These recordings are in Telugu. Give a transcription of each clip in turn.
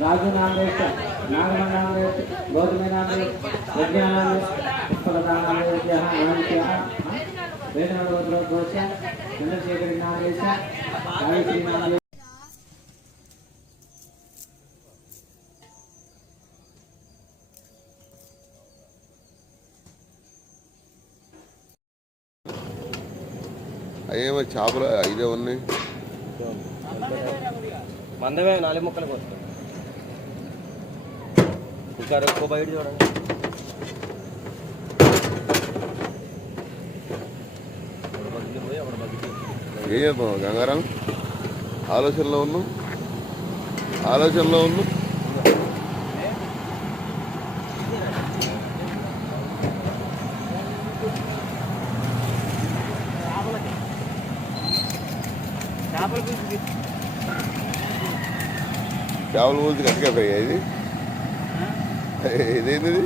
రాజు నామేశ నాగమ నామేశ గౌతమి నామేశ యజ్ఞ చంద్రశేఖరి అయ్యేమో చేపలు ఇదే ఉన్నాయి. మందమే నాలుగు ముక్కలు కోస్తాం ఇంకా ఎక్కువ బయట చూడండి. ఏం చేద్దాం గంగారాం? ఆలోచనలో ఉన్నాం ఆలోచనలో ఉన్నాం చేపల పులుసు గట్టిగా పోయాయి ఇది? ఇదేంది ఇది?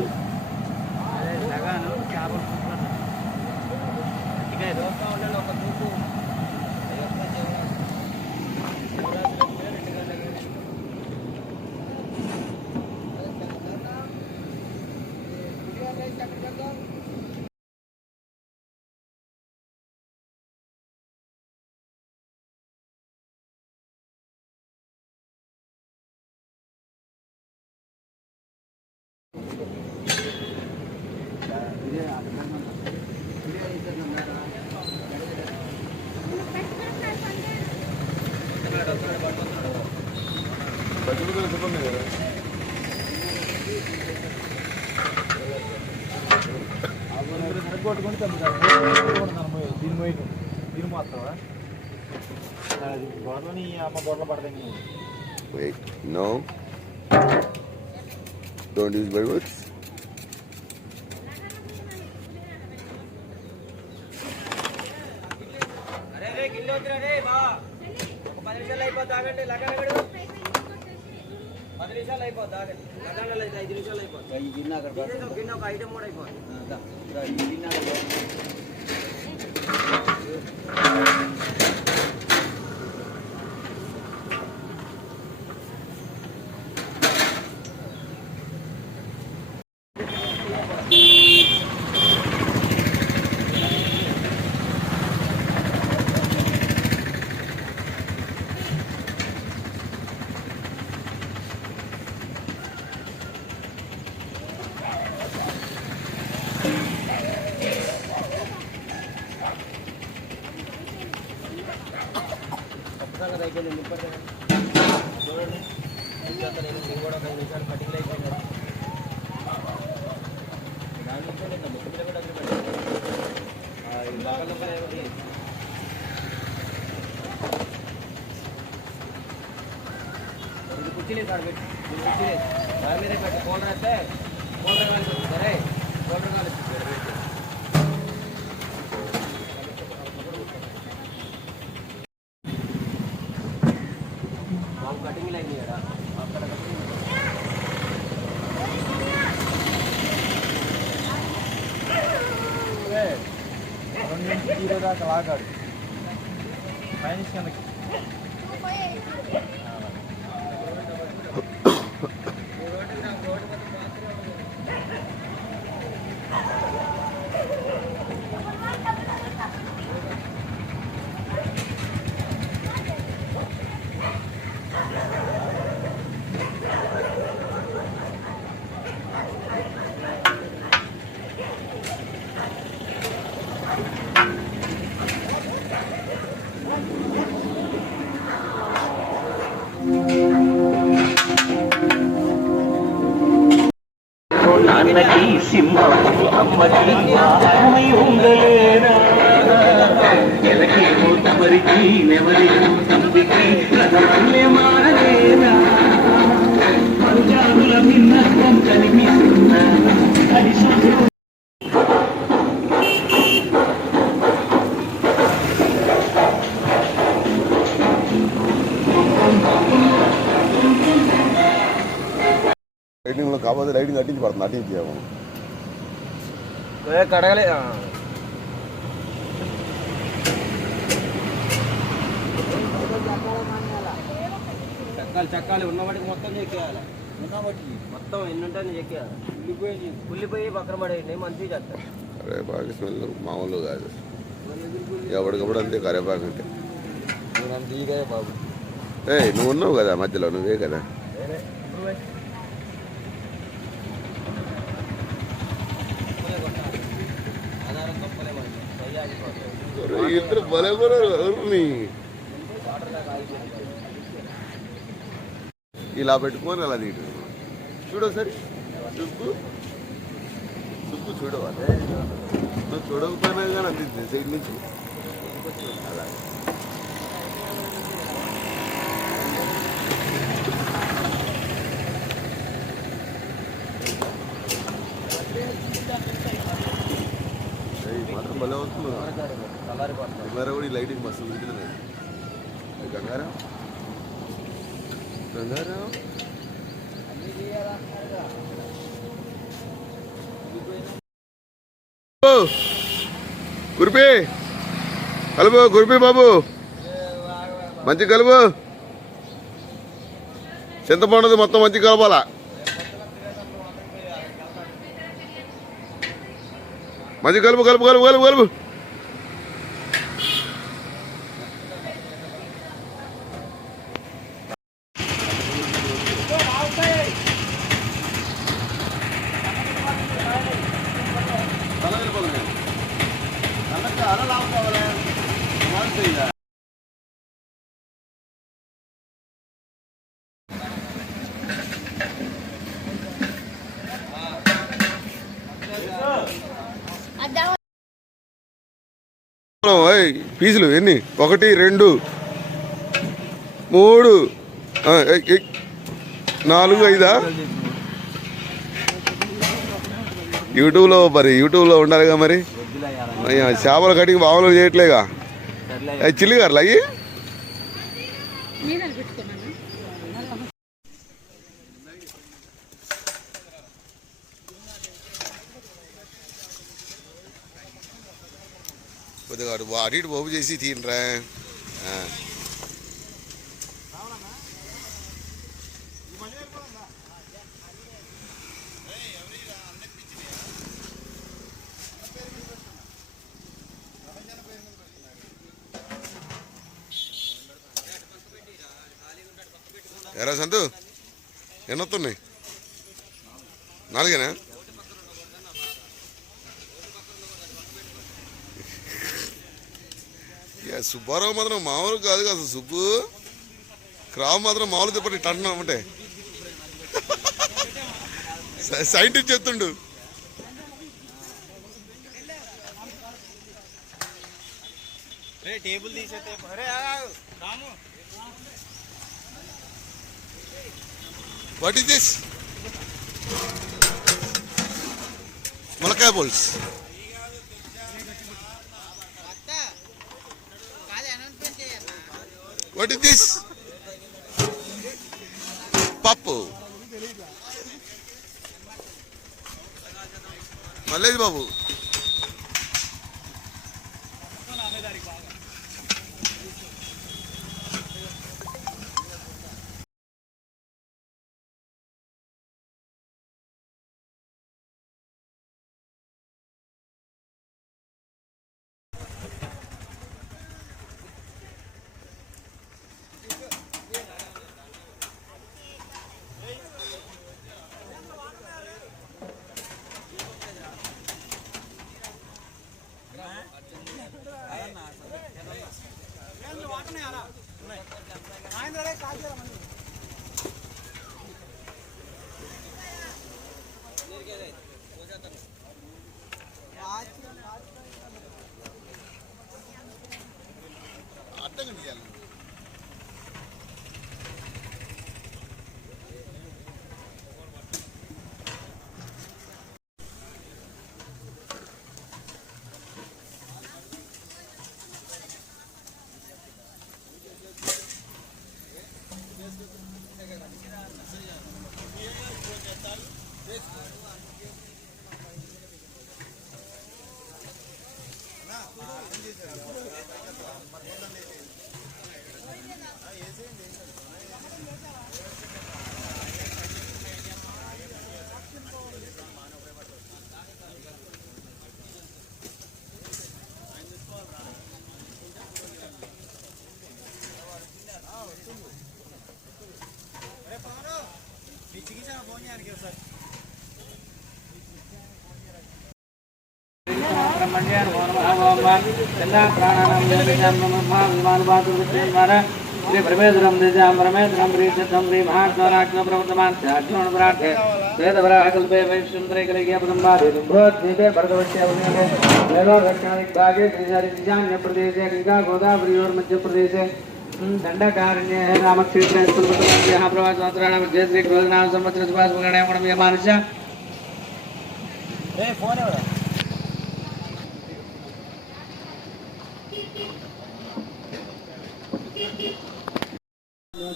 పచ్చిమిరపకాయలు చెప్పండి కదా గొడవని అమ్మ గొడవ పడతాయి Wait, no. Don't use bad words. అరే రే గిన్నె వద్దురా రే బా. ఒక పది నిమిషాలు అయిపోద్ది ఆగండి లగనగడు పది నిమిషాలు అయిపోద్ది ఆగండి. లగనలు అయితే ఐదు నిమిషాలు అయిపోద్ది. ఈ గిన్నె ఒక- ఐటమ్ కూడా అయిపోద్ది. ఈ గిన్నె అక్కడ ఖచ్చితంగా అయిపోయింది నింపండి చూడండి. నిమిషాలు నేను నేను కూడా ఒక ఐదు నిమిషాలు కటింగ్ అయిపోయింది దాని నుంచి ముక్కు మీద కూడా ఈ ఏమిటి? ఇది పెట్టి దాని పెట్టి సరే ఫోన్ కాలి కటింగ్ లైన్ కదా. అక్కడ రెండు నుంచి జీరో దాకా లాగాడు. మైనస్ కిందకి. కాకపోతే లైటింగ్ అట్టించి పడుతుంది అట్టించి కడగలే చక్కాలు చక్కాలు ఉన్న మొత్తం చెక్కేయాలి. మొత్తం ఎన్ని మొత్తం ఎన్నుంటే చెక్కేయాలి. ఉల్లిపోయి ఉల్లిపోయి పక్కన పడేయండి మంచిగా చేస్తారు. కరేపాకు స్మెల్ మామూలు కాదు. ఎవరికప్పుడు అంతే కరేపాకు అంటే ఏ నువ్వు ఉన్నావు కదా మధ్యలో నువ్వే కదా. ఒరేయ్, ఇద్దరు భలే కూడా ఇలా పెట్టుకొని అలా తీయటం చూడు సరే సుబ్బు సుబ్బు చూడవా? నువ్వు చూడకపోయినా కానీ అందింది సైడ్ నుంచి. అలా మాత్రం భలే వస్తుంది చల్లారిపోతుంది. కూడా ఈ లైటింగ్ మస్తు ఉంటుంది గంగారా గంగారా కురిపి. కలుపు కురిపి బాబు. మంచి కలుపు. చింతపండుది మొత్తం మంచి కలపాలా. మంచి కలుపు కలుపు కలుపు కలుపు కలుపు. ఏయ్, ఫీజులు ఎన్ని? ఒకటి రెండు మూడు. నాలుగు ఐదా? యూట్యూబ్లో మరి యూట్యూబ్లో ఉండాలిగా మరి. అయ్యా చేపల కటింగ్ మామూలుగా చేయట్లేగా? చిల్లి గారులు అయ్యి? అటు అటు ఇటు చేసి తీనరా ఎరా సంతు ఎన్నొత్తున్నాయి? నాలుగేనా ఇక సుబ్బారావు మాత్రం మామూలు కాదు కదా సుబ్బు. క్రావ్ మాత్రం మామూలు తిప్పటి అంటున్నాం అంటే. సైంటిస్ట్ చెప్తుండు. Table. Ramu. What is this ములకాయ బోల్స్. వాట్ ఇస్ దిస్ పప్పు మల్లేష్ బాబు சாயந்தரம் காய்ச்சல் प्राणानाम देवताम नमः मानुवादु विद्वान श्री प्रमेदरम देजाम प्रमेदरम रीशतम री महात्मराग्न प्रवर्तमान त्याज्ञोन प्रार्थे वेदवराह कल्पे वैश्वंतरे कलिगे पदंबादे भूत दीपे भरतवच्चे अवनिये वेलो रक्षणिक भागे श्रीजारी ईशान्य प्रदेशे गंगा गोदावरी और मध्य प्रदेशे है रामक्षेत्र स्कूल यहाँ प्रवास मात्राणाम जय श्री गुरुनाम संवत्सर सुभाष मगणे है ఎవరు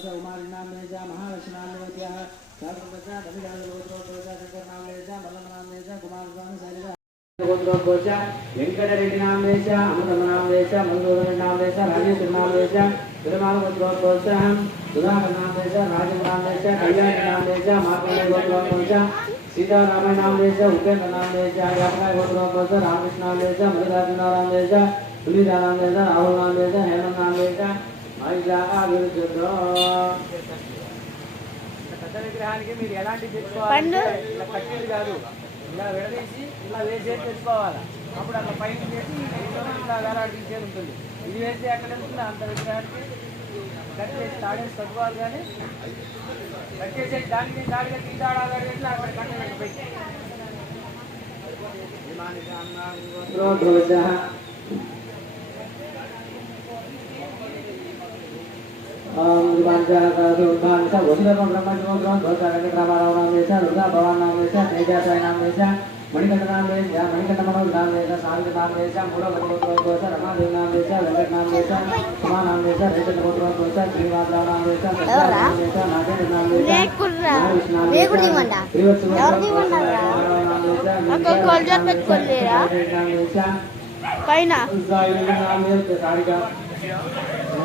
వెంకటరెడ్డి నామేశ అమృతమ నామేశ మంగళూరు నామేశ రాజేశ్వర నామేశ తిరుమల గోత్రోత్కోశ సుధాకర్ నామేశ రాజేంద్ర నామేశ కళ్యాణ నామేశ మార్కండ గోత్రోత్కోశ సీతారామ నామేశ ఉపేంద్ర నామేశ వ్యాపార గోత్రోత్కోశ రామకృష్ణ నామేశ మల్లికార్జున నామేశ సునీత నామేశ రాహుల్ నామేశ హేమంత్ నామేశ మహిళా అభివృద్ధి పెద్ద విగ్రహానికి మీరు ఎలాంటి తెచ్చుకోవాలి ఇలా కట్టేది కాదు ఇలా విడదీసి ఇలా వేసేది తెచ్చుకోవాలి అప్పుడు అట్లా పైన చేసి ఇలా వేలాడి తీసేది ఉంటుంది. ఇది వేసి ఎక్కడ వెళ్తుంది? అంత విగ్రహానికి కట్టేసి తాడేసి తగ్గుకోవాలి కానీ కట్టేసి దానికి దాడిగా తీ దాడాలి అక్కడ కట్టేసి పైకి గోత్రోద్భవజः ఓం దివాంజాకాదు ఉద్భాంస వసుదేవం బ్రహ్మజ్యోతిరం ధ్వజాగతి రామారావణామేశ దుర్గా భవానామేశ తేజాసాయనామేశ మణికంఠనామేశ మణికంఠమనోజ్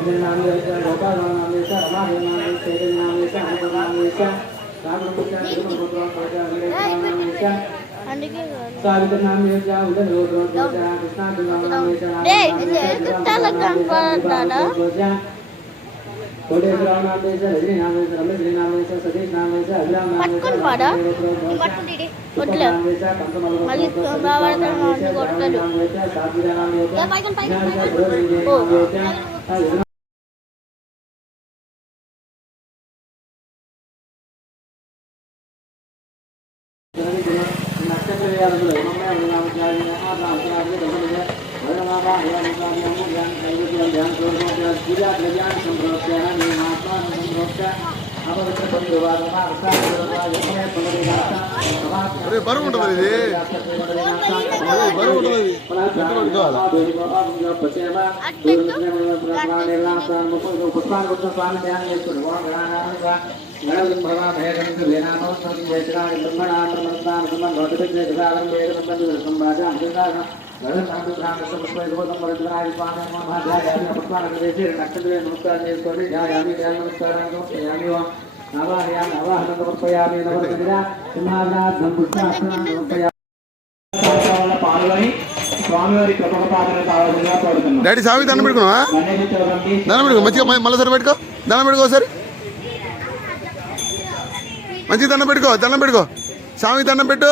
నామేశ సావిత్రి నామేశ మూలగోత్రోద్భవస రమాదేవి నామేశ వెంకట నామేశ సుమానామేశ నామేశ ఇవ్వమంటారా? అక్క కొలజర్ పెట్టుకోలేరా? పైన అందుకే డేయ్, ఇది ఎదుగుతాల కనపడ్డాడా? పట్టుకొని పాడా పట్టుకుంటే వడ్లు మళ్ళీ బాగా కొడతాడు ఏ, పైకి, పైకి, పైకి. ఓ. అరే పాల్గొని స్వామివారి కావాల్సిందిగా కోరుతున్నాం డాడీ సామి దండం పెట్టుకున్నావా? దండం పెట్టుకో మంచిగా మళ్ళీ సరి పెట్టుకో. దండం పెట్టుకో ఒకసారి. మంచిగా దండం పెట్టుకో దండం పెట్టుకో. స్వామికి దండం పెట్టు.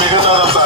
because of